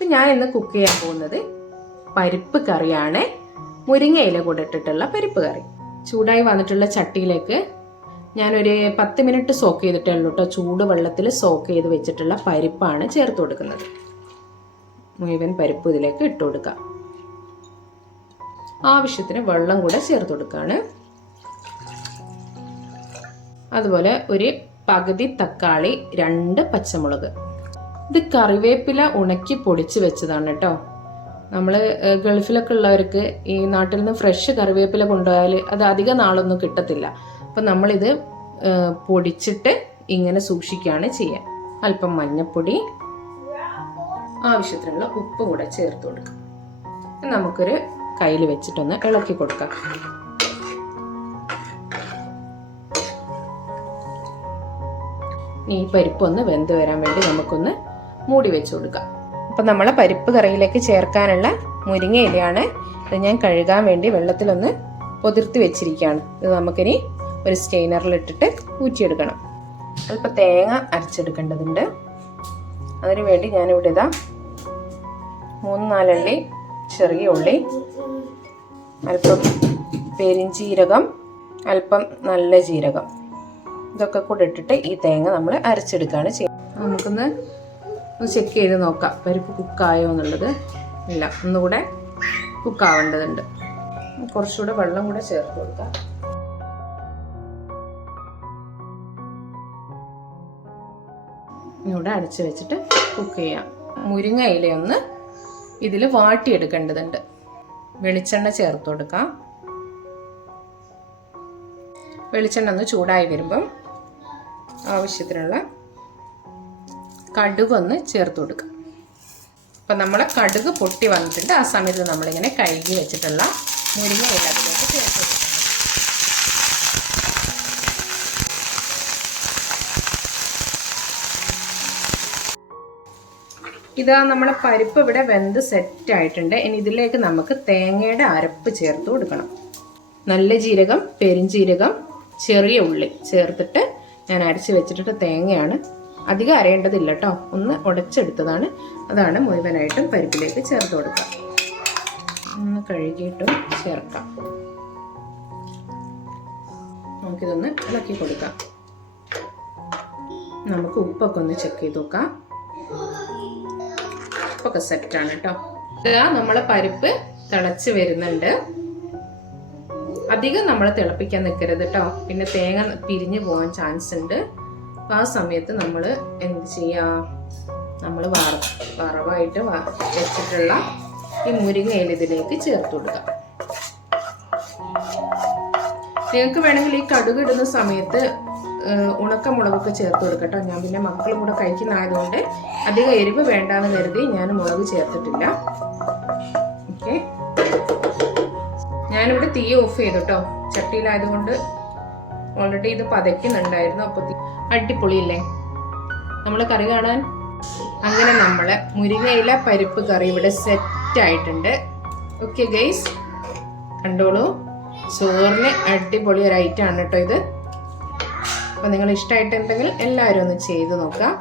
അപ്പം ഞാൻ ഇന്ന് കുക്ക് ചെയ്യാൻ പോകുന്നത് പരിപ്പ് കറിയാണ്. മുരിങ്ങയില കൂടെ ഇട്ടിട്ടുള്ള പരിപ്പ് കറി. ചൂടായി വന്നിട്ടുള്ള ചട്ടിയിലേക്ക് ഞാനൊരു പത്ത് മിനിറ്റ് സോക്ക് ചെയ്തിട്ടേ ഉള്ളൂ കേട്ടോ ചൂട് വെള്ളത്തിൽ സോക്ക് ചെയ്ത് വെച്ചിട്ടുള്ള പരിപ്പാണ് ചേർത്ത് കൊടുക്കുന്നത്. മുഴുവൻ പരിപ്പ് ഇതിലേക്ക് ഇട്ട് കൊടുക്കാം. ആവശ്യത്തിന് വെള്ളം കൂടെ ചേർത്ത് കൊടുക്കുകയാണ് അതുപോലെ ഒരു പകുതി തക്കാളി രണ്ട് പച്ചമുളക്. ഇത് കറിവേപ്പില ഉണക്കി പൊടിച്ച് വെച്ചതാണ് കേട്ടോ. നമ്മൾ ഗൾഫിലൊക്കെ ഉള്ളവർക്ക് ഈ നാട്ടിൽ നിന്ന് ഫ്രഷ് കറിവേപ്പില കൊണ്ടുപോയാൽ അത് അധിക നാളൊന്നും കിട്ടത്തില്ല. അപ്പം നമ്മളിത് പൊടിച്ചിട്ട് ഇങ്ങനെ സൂക്ഷിക്കുകയാണ് ചെയ്യുക അല്പം മഞ്ഞപ്പൊടി ആവശ്യത്തിനുള്ള ഉപ്പ് കൂടെ ചേർത്ത് കൊടുക്കാം. നമുക്കൊരു കയ്യിൽ വെച്ചിട്ടൊന്ന് ഇളക്കി കൊടുക്കാം. ഇനി ഈ പരിപ്പൊന്ന് വെന്ത് വരാൻ വേണ്ടി നമുക്കൊന്ന് മൂടി വെച്ച് കൊടുക്കാം. അപ്പം നമ്മളെ പരിപ്പ് കറിയിലേക്ക് ചേർക്കാനുള്ള മുരിങ്ങ ഇലയാണ് ഇത് ഞാൻ കഴുകാൻ വേണ്ടി വെള്ളത്തിലൊന്ന് പൊതിർത്തി വെച്ചിരിക്കുകയാണ്. ഇത് നമുക്കിനി ഒരു സ്റ്റെയിനറിലിട്ടിട്ട് ഊറ്റിയെടുക്കണം. അല്പം തേങ്ങ അരച്ചെടുക്കേണ്ടതുണ്ട്. അതിനു വേണ്ടി ഞാനിവിടെ ഇതാ മൂന്ന് നാലള്ളി ചെറിയ ഉള്ളി അല്പം പെരിഞ്ചീരകം അല്പം നല്ല ജീരകം. ഇതൊക്കെ കൂടെ ഇട്ടിട്ട് ഈ തേങ്ങ നമ്മൾ അരച്ചെടുക്കുകയാണ് ചെയ്യുന്നത്. നമുക്കൊന്ന് ഒന്ന് ചെക്ക് ചെയ്ത് നോക്കാം. പരിപ്പ് കുക്കായോ എന്നുള്ളത്. ഇല്ല ഒന്നുകൂടെ കുക്കാവേണ്ടതുണ്ട്. കുറച്ചുകൂടെ വെള്ളം കൂടെ ചേർത്ത് കൊടുക്കാം. ഇവിടെ അടച്ച് വെച്ചിട്ട് കുക്ക് ചെയ്യാം. മുരിങ്ങ ഇലയൊന്ന് ഇതിൽ വാട്ടിയെടുക്കേണ്ടതുണ്ട്. വെളിച്ചെണ്ണ ചേർത്ത് കൊടുക്കാം. വെളിച്ചെണ്ണ ഒന്ന് ചൂടായി വരുമ്പം ആവശ്യത്തിനുള്ള കടുക് ഒന്ന് ചേർത്ത് കൊടുക്കുക. അപ്പം നമ്മുടെ കടുക് പൊട്ടി വന്നിട്ടുണ്ട്. ആ സമയത്ത് നമ്മളിങ്ങനെ കഴുകി വെച്ചിട്ടുള്ള മുരിങ്ങ ഇല ചേർത്ത് കൊടുക്കുക. ഇതാ നമ്മുടെ പരിപ്പ് ഇവിടെ വെന്ത് സെറ്റ് ആയിട്ടുണ്ട്. ഇനി ഇതിലേക്ക് നമുക്ക് തേങ്ങയുടെ അരപ്പ് ചേർത്ത് കൊടുക്കണം. നല്ല ജീരകം പെരിഞ്ജീരകം ചെറിയ ഉള്ളി ചേർത്തിട്ട് ഞാൻ അരച്ച് വെച്ചിട്ട് തേങ്ങയാണ് അധികം അരയേണ്ടതില്ല കേട്ടോ ഒന്ന് ഉടച്ചെടുത്തതാണ്. അതാണ് മുഴുവനായിട്ടും പരിപ്പിലേക്ക് ചേർത്ത് കൊടുക്കുക. ഒന്ന് കഴുകിയിട്ടും ചേർക്കാം. നമുക്കിതൊന്ന് ഇളക്കി കൊടുക്കാം. നമുക്ക് ഉപ്പൊക്കെ ഒന്ന് ചെക്ക് ചെയ്ത് നോക്കാം. ഉപ്പൊക്കെ സെറ്റാണ് കേട്ടോ ഇതാ നമ്മളെ പരിപ്പ് തിളച്ച് വരുന്നുണ്ട്. അധികം നമ്മൾ തിളപ്പിക്കാൻ നിൽക്കരുത് കേട്ടോ പിന്നെ തേങ്ങ പിരിഞ്ഞു പോകാൻ ചാൻസ് ഉണ്ട്. അപ്പം ആ സമയത്ത് നമ്മൾ എന്ത് ചെയ്യാ? നമ്മൾ വറ വറവായിട്ട് വെച്ചിട്ടുള്ള ഈ മുരിങ്ങയില ഇതിലേക്ക് ചേർത്ത് കൊടുക്കാം. നിങ്ങൾക്ക് വേണമെങ്കിൽ ഈ കടുക് ഇടുന്ന സമയത്ത് ഉണക്കമുളകൊക്കെ ചേർത്ത് കൊടുക്കട്ടോ ഞാൻ പിന്നെ മക്കളും കൂടെ കഴിക്കുന്നതായതുകൊണ്ട് അധികം എരിവ് വേണ്ടാന്ന് കരുതി ഞാൻ മുളക് ചേർത്തിട്ടില്ല. ഓക്കെ. ഞാനിവിടെ തീ ഓഫ് ചെയ്തു കേട്ടോ. ചട്ടിയിലായതുകൊണ്ട് ഓൾറെഡി ഇത് പതയ്ക്കുന്നുണ്ടായിരുന്നു. അപ്പോൾ തീ അടിപൊളിയില്ലേ? നമ്മൾ കറി കാണാൻ? അങ്ങനെ നമ്മളെ മുരിങ്ങയില പരിപ്പ് കറി ഇവിടെ സെറ്റ് ആയിട്ടുണ്ട്. ഓക്കെ ഗൈസ് കണ്ടോളൂ. ചോറിന് അടിപൊളി ഒരു ഐറ്റം ആണ് കേട്ടോ ഇത്. അപ്പോൾ നിങ്ങൾ ഇഷ്ടമായിട്ടുണ്ടെങ്കിൽ എല്ലാവരും ഒന്ന് ചെയ്ത് നോക്കാം.